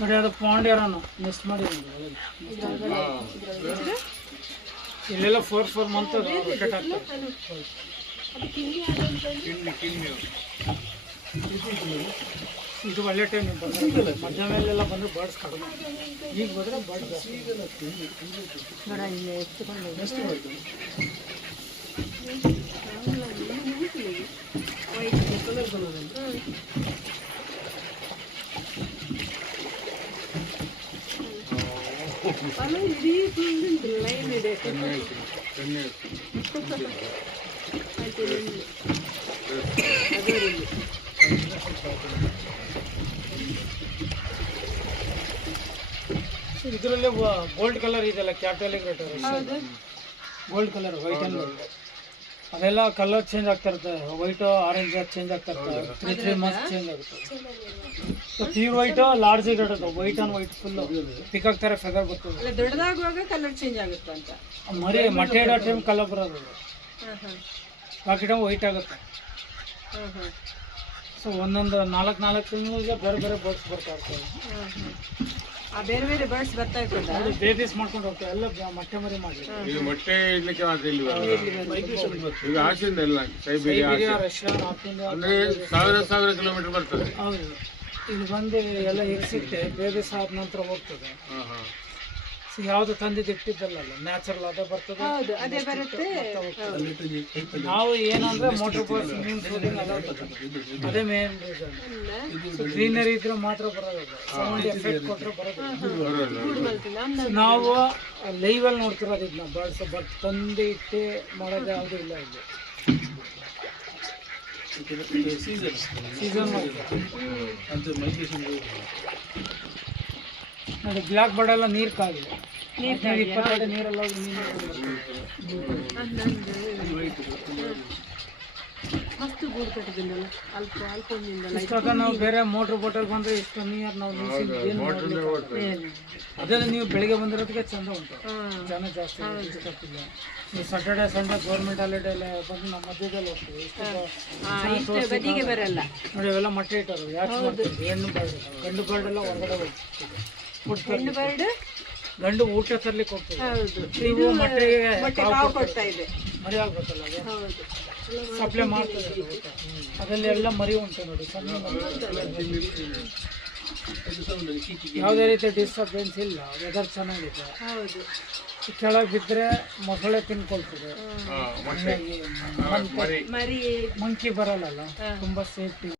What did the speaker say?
ನೋಡಿ ಅದು ಪಾಂಡ್ಯರನ್ನು ಮಿಸ್ ಮಾಡಿ ಇಲ್ಲೆಲ್ಲ 4 ಮಂತ್ ರೊಟೇಟ್ ಆಗ್ತದೆ. ಇದು ಒಳ್ಳೆ ಟೈಮ್ ಬಂದರೆ ಮಧ್ಯ ಮೇಲೆಲ್ಲ ಬಂದರೆ ಬರ್ಡ್ಸ್ ಕಡಿಮೆ, ಈಗ ಬಂದರೆ ಬರ್ಡ್ ಜಾಸ್ತಿ. ಲೈನ್ ಇದೆ. ಇದರಲ್ಲಿ ಗೋಲ್ಡ್ ಕಲರ್ ಇದೆಲ್ಲ capital gold colour, white and white ಅದೆಲ್ಲ ಕಲರ್ ಚೇಂಜ್ ಆಗ್ತಾ ಇರುತ್ತೆ. ವೈಟ್ ಆರೆಂಜ್ ಚೇಂಜ್ ಆಗ್ತಾ ಇರುತ್ತೆ, 3 ಮಂತ್ಸ್ ಚೇಂಜ್ ಆಗುತ್ತೆ. ಪ್ಯೂರ್ ವೈಟ್ ಲಾರ್ಜ್ ಇರುತ್ತೆ, ವೈಟ್ ಆ್ಯಂಡ್ ವೈಟ್ ಫುಲ್ ಪಿಕ್ ಆಗ್ತಾರೆ, ಫೆದರ್ ಬರ್ತದೆ. ದೊಡ್ಡದಾಗುವಾಗ ಕಲರ್ ಚೇಂಜ್ ಆಗುತ್ತೆ ಅಂತ. ಮರಿ ಮೊಟ್ಟೆ ಇಡೋ ಟೈಮ್ ಕಲರ್ ಬರೋದು, ಬಾಕಿ ಟೈಮ್ ವೈಟ್ ಆಗುತ್ತೆ. ಸೊ ಒಂದೊಂದು 4 ತಿಂಗಳಿಗೆ ಬೇರೆ ಬೇರೆ ಬರ್ಡ್ಸ್ ಬರ್ತಾ ಇರ್ತವೆ. ಬೇರೆ ಬೇರೆ ಬರ್ಡ್ಸ್ ಬರ್ತಾ ಇರ್ತದೆ, ಬೇಬೀಸ್ ಮಾಡ್ಕೊಂಡು ಹೋಗ್ತವೆ, ಎಲ್ಲ ಮೊಟ್ಟೆ ಮರಿ ಮಾಡಿ. ಇದು ಮೊಟ್ಟೆ ಇಡ್ಲಿಕ್ಕೆ ಮಾತ್ರ ಇಲ್ಲಿ ಈಗ ಆಚೆಯಿಂದ ಎಲ್ಲ ಸೈಬೀರಿಯಾ, ರಷ್ಯಾ, ನಾರ್ತ್ ಇಂಡಿಯಾ ಅಂದ್ರೆ 1000 ಕಿಲೋಮೀಟರ್ ಬರ್ತದೆ. ಹೌದು, ಇಲ್ಲಿ ಬಂದು ಎಲ್ಲ ಎಕ್ಸಿಟ್ಟೆ ಬೇಬೀಸ್ ಆದ ನಂತರ ಹೋಗ್ತದೆ. ಯಾವ್ದು ತಂದಿದ್ದು ಇಟ್ಟಿದ್ದಲ್ಲ, ನ್ಯಾಚುರಲ್ ಅದೇ ಬರ್ತದೆ. ಅದೇ ಬರುತ್ತೆ. ನಾವು ಏನಂದ್ರೆ ಮೋಟರ್ ಬೋಟ್, ಸ್ವಿಮ್ಮಿಂಗ್ ಪೂಲಿಂಗ್ ಅದೇ ಮೇನ್ ರೀಸನ್. ಗ್ರೀನರಿ ಇದ್ರೆ ಮಾತ್ರ ಬರೋದು, ಸೌಂಡ್ ಎಫೆಕ್ಟ್ ಕೊಟ್ಟರೆ ಬರೋದು. ನಾವು ಲೈವ್ ಅಲ್ಲಿ ನೋಡ್ತಿರೋದು ಇದನ್ನ ಬರ್ಡ್ಸ್, ಬಟ್ ತಂದು ಇಟ್ಟೆ ಮಾಡೋದು ಯಾವುದು ಇಲ್ಲ ಇಲ್ಲಿ. ಸೀಸನ್ ನೋಡಿ, ಬ್ಲ್ಯಾಕ್ ಬರ್ಡ್ ಎಲ್ಲ ನೀರು ಕಾಗಿದೆ, 22 ನೀರೆಲ್ಲ ಮಸ್ತ್ ಗೂಡು ಕಟ್ಟಿದ್ದೀನಲ್ಲ, ಇಷ್ಟಾಗ ನಾವು ಬೇರೆ ಮೋಟ್ರ್ ಬೋಟಲ್ಲಿ ಬಂದರೆ ಇಷ್ಟು ನೀರು ನಾವು ಏನು ಅದೆಲ್ಲ ನೀವು ಬೆಳಿಗ್ಗೆ ಬಂದಿರೋದಕ್ಕೆ ಚಂದ ಉಂಟು, ಜನ ಜಾಸ್ತಿ ಇಷ್ಟಪಟ್ಟಿಲ್ಲ. ನೀವು ಸ್ಯಾಟರ್ಡೆ ಸಂಡೇ ಗೌರ್ಮೆಂಟ್ ಹಾಲಿಡೇ ಎಲ್ಲ ಬಂದು ನಮ್ಮ ಮಧ್ಯದಲ್ಲಿ ಹೋಗ್ತೀವಿ. ಬರಲ್ಲ ನೋಡಿ ಇವೆಲ್ಲ ಮೊಟ್ಟೆ ಇಟ್ಟರು, ಯಾಕೆ ಮಾಡ್ತೀವಿ? ಹೆಣ್ಣು ಬರ್ಡ್, ಗಂಡು ಬರ್ಡ್ ಎಲ್ಲ ಹೊರಗಡೆ ಹೋಗ್ತದೆ. ಗಂಡು ಊಟ ತರ್ಲಿಕ್ಕೆ ಹೋಗ್ತದೆ, ಇವು ಮೊಟ್ಟೆಗೆ ಮರಿ ಆಗ್ಬೇಕಲ್ಲ, ಸಪ್ಲೈ ಮಾಡ್ತದೆ ಊಟ. ಅದರಲ್ಲಿ ಎಲ್ಲ ಮರಿ ಉಂಟು ನೋಡಿ, ಸಣ್ಣ ಯಾವುದೇ ರೀತಿ ಡಿಸ್ಟರ್ಬೆನ್ಸ್ ಇಲ್ಲ, ವೆದರ್ ಚೆನ್ನಾಗಿದೆ. ಕೆಳಗೆ ಬಿದ್ದರೆ ಮೊಸಳೆ ತಿನ್ಕೊಳ್ತದೆ, ಮಂಕಿ ಬರಲ್ಲ, ತುಂಬ ಸೇಫ್ಟಿ.